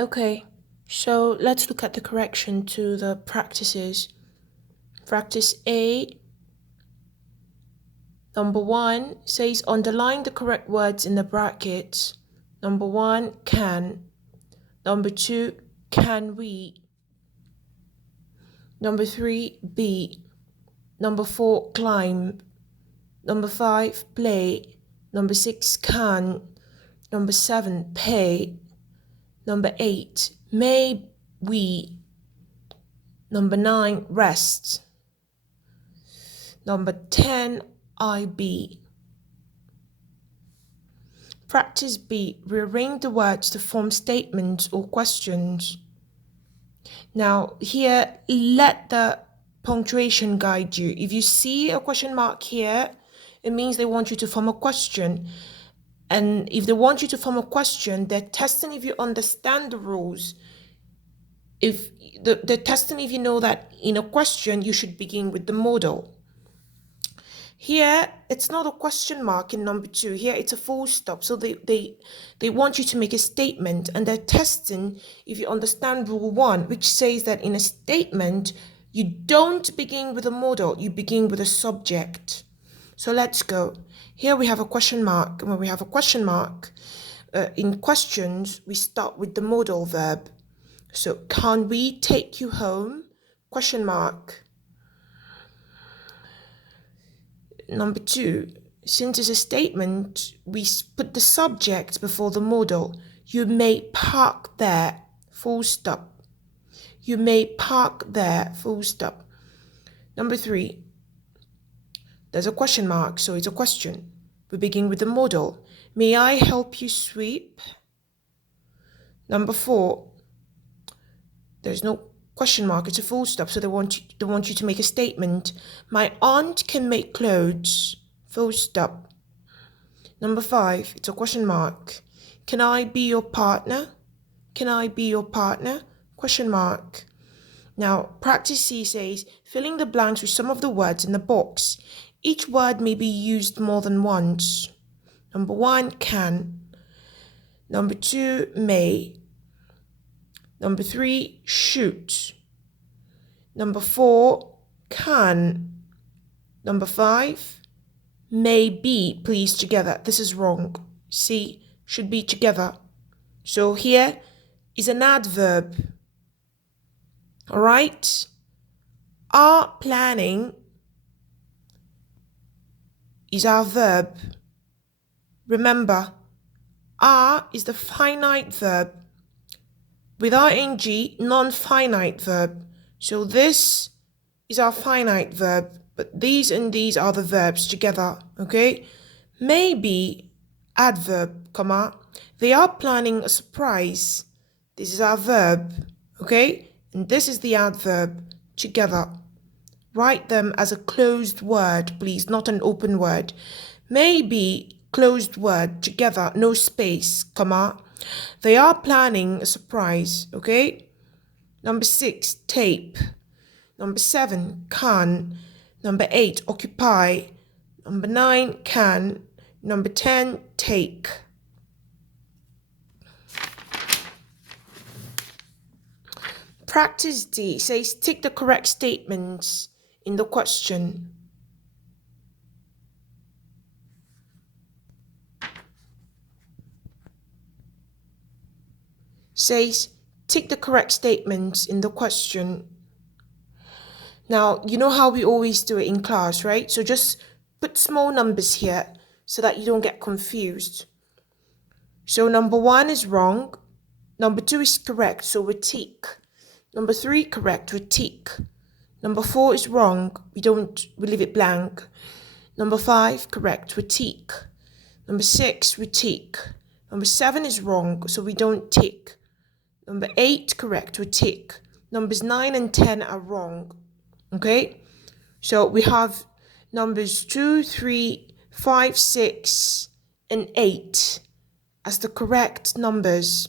Okay, so let's look at the correction to the practices. Practice A, number 1 says underline the correct words in the brackets. Number 1, can. Number 2, can we. Number 3, be. Number 4, climb. Number 5, play. Number 6, can. Number 7, pay. Number 8, may we. Number 9, rest. Number 10, IB. Practice B. Rearrange the words to form statements or questions. Now, here, let the punctuation guide you. If you see a question mark here, it means they want you to form a question. And if they want you to form a question, they're testing if you understand the rules. If they're testing if you know that in a question, you should begin with the modal. Here, it's not a question mark in number 2. Here, it's a full stop. So they want you to make a statement, and they're testing if you understand rule 1, which says that in a statement, you don't begin with a modal, you begin with a subject. So let's go. Here we have a question mark. When we have a question mark, in questions, we start with the modal verb. So, can we take you home? Question mark. Number 2, since it's a statement, we put the subject before the modal. You may park there, full stop. You may park there, full stop. Number 3, there's a question mark, so it's a question. We begin with the modal. May I help you sweep? Number 4, there's no question mark, it's a full stop, so they want you to make a statement. My aunt can make clothes, full stop. Number 5, it's a question mark. Can I be your partner? Can I be your partner? Question mark. Now, practice C says, filling the blanks with some of the words in the box. Each word may be used more than once. Number 1, can. Number 2, may. Number 3, shoot. Number 4, can. Number 5, may be. Please, together. This is wrong. See, should be together. So here is an adverb. All right? Are planning is our verb. Remember, are is the finite verb. With ing, non-finite verb. So this is our finite verb, but these and these are the verbs together, okay? Maybe, adverb, comma, they are planning a surprise. This is our verb, okay? And this is the adverb, together. Write them as a closed word, please, not an open word. Maybe, closed word, together, no space, comma. They are planning a surprise, okay? Number 6, tape. Number 7, can. Number 8, occupy. Number 9, can. Number 10, take. Practice D says tick the correct statements in the question. Says tick the correct statements in the question. Now, you know how we always do it in class, right? So just put small numbers here so that you don't get confused. So number 1 is wrong. Number 2 is correct, so we tick. Number 3 correct, we tick. Number 4 is wrong, we leave it blank. Number 5 correct, we tick. Number 6 we tick. Number 7 is wrong, so we don't tick. Number 8 correct, we tick. Numbers 9 and 10 are wrong. Okay, so we have numbers 2, 3, 5, 6, and 8 as the correct numbers.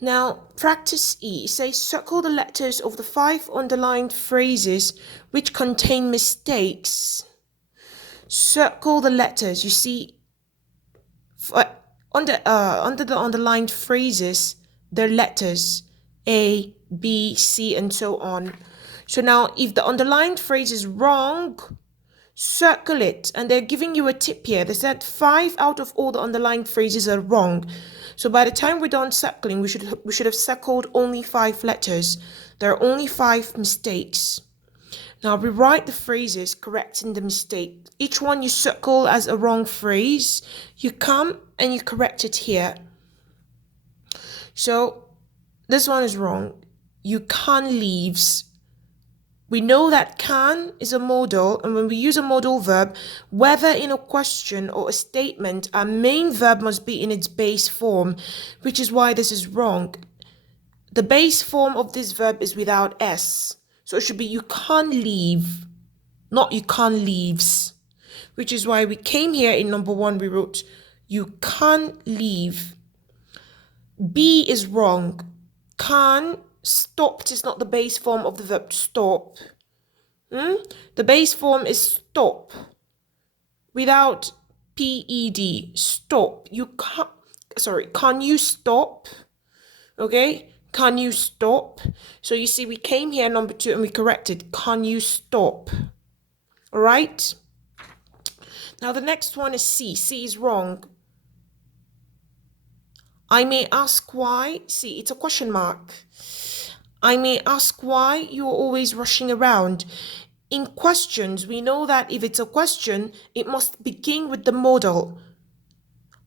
Now, practice E says circle the letters of the 5 underlined phrases which contain mistakes. Circle the letters. You see, under the underlined phrases, their letters, A, B, C, and so on. So now if the underlined phrase is wrong, circle it. And they're giving you a tip here. They said 5 out of all the underlined phrases are wrong. So by the time we're done circling, we should have circled only 5 letters. There are only 5 mistakes. Now rewrite the phrases correcting the mistake. Each one you circle as a wrong phrase. You come and you correct it here. So this one is wrong. You can leaves. We know that can is a modal, and when we use a modal verb, whether in a question or a statement, our main verb must be in its base form, which is why this is wrong. The base form of this verb is without S. So it should be you can leave, not you can leaves, which is why we came here in number 1, we wrote you can leave. B is wrong. Can, stopped is not the base form of the verb stop. The base form is stop without PED. Stop. You can't, sorry, can you stop? Okay, can you stop? So you see we came here number 2 and we corrected. Can you stop? All right. Now the next one is C. C is wrong. I may ask why. See, it's a question mark. I may ask why you're always rushing around. In questions, we know that if it's a question, it must begin with the modal.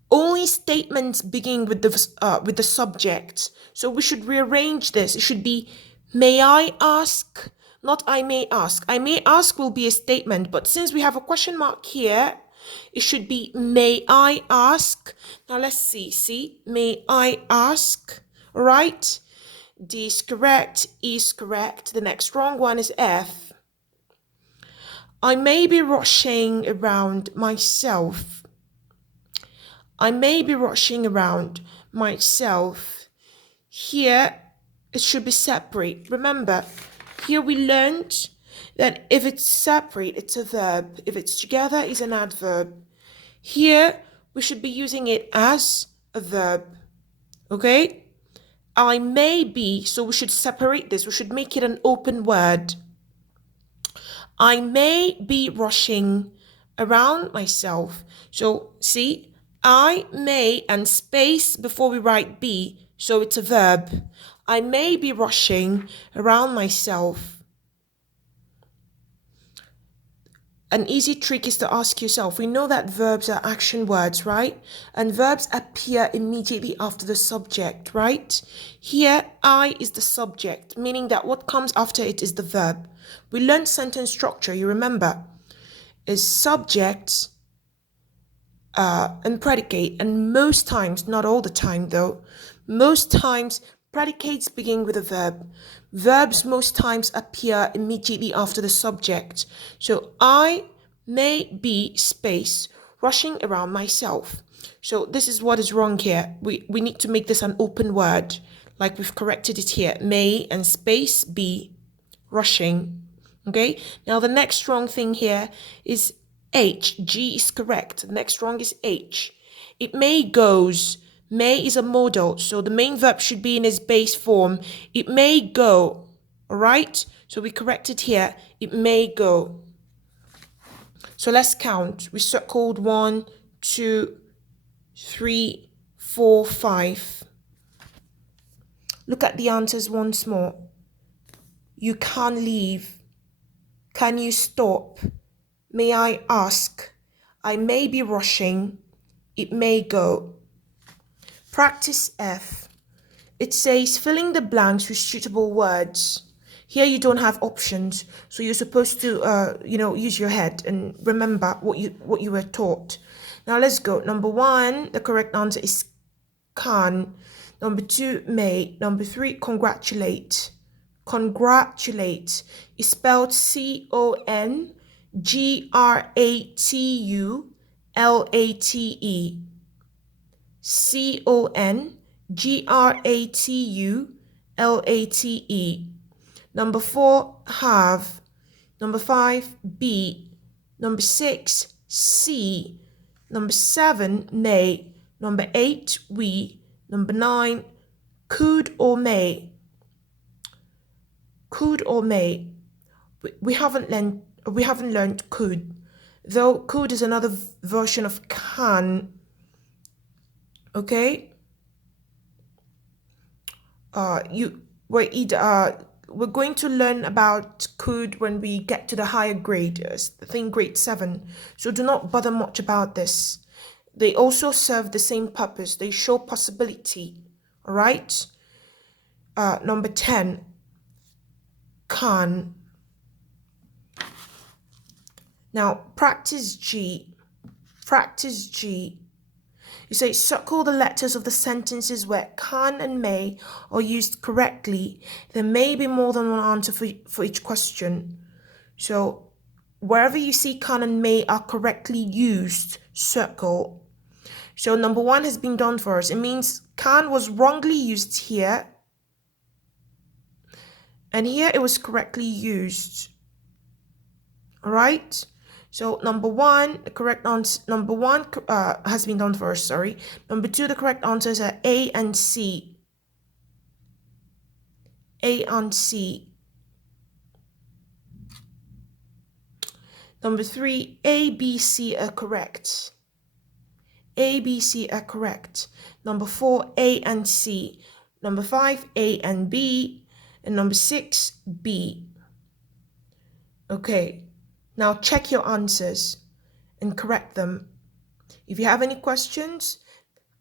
Only statements begin with the subject. So we should rearrange this. It should be, may I ask, not I may ask. I may ask will be a statement, but since we have a question mark here, it should be, may I ask? Now let's see. See, may I ask? All right. D is correct. E is correct. The next wrong one is F. I may be rushing around myself. I may be rushing around myself. Here, it should be separate. Remember, here we learned that if it's separate, it's a verb. If it's together, it's an adverb. Here, we should be using it as a verb. Okay? I may be, so we should separate this. We should make it an open word. I may be rushing around myself. So, see, I may and space before we write be, so it's a verb. I may be rushing around myself. An easy trick is to ask yourself, we know that verbs are action words, right? And verbs appear immediately after the subject, right? Here, I is the subject, meaning that what comes after it is the verb. We learned sentence structure, you remember, is subject and predicate. And most times, not all the time though, most times predicates begin with a verb. Verbs most times appear immediately after the subject. So I may be space rushing around myself. So this is what is wrong here. We need to make this an open word, like we've corrected it here. May and space be rushing. Okay. Now the next wrong thing here is H. G is correct. The next wrong is H. It may goes. May is a modal, so the main verb should be in its base form. It may go, all right? So we corrected here. It may go. So let's count. We circled 1, 2, 3, 4, 5. Look at the answers once more. You can leave. Can you stop? May I ask? I may be rushing. It may go. Practice F. It says filling the blanks with suitable words. Here you don't have options, so you're supposed to, use your head and remember what you were taught. Now let's go. Number 1, the correct answer is can. Number 2, may. Number 3, congratulate. Congratulate is spelled CONGRATULATE. CONGRATULATE. Number 4, have. Number 5, be. Number 6, see. Number 7, may. Number 8, we. Number 9, Could or may. Could or may. We haven't learned could. Though could is another version of can. Okay? We're going to learn about could when we get to the higher grade, I think grade 7. So do not bother much about this. They also serve the same purpose. They show possibility. All right? Number 10, can. Now, practice G. Practice G. You say, circle the letters of the sentences where can and may are used correctly. There may be more than one answer for each question. So, wherever you see can and may are correctly used, circle. So, number 1 has been done for us. It means can was wrongly used here. And here it was correctly used. All right? So number 1, the correct answer, number 1 has been done for us, sorry. Number 2, the correct answers are A and C. A and C. Number 3, A, B, C are correct. A, B, C are correct. Number 4, A and C. Number 5, A and B. And number 6, B. Okay, now check your answers and correct them. If you have any questions,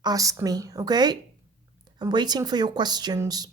ask me, okay? I'm waiting for your questions.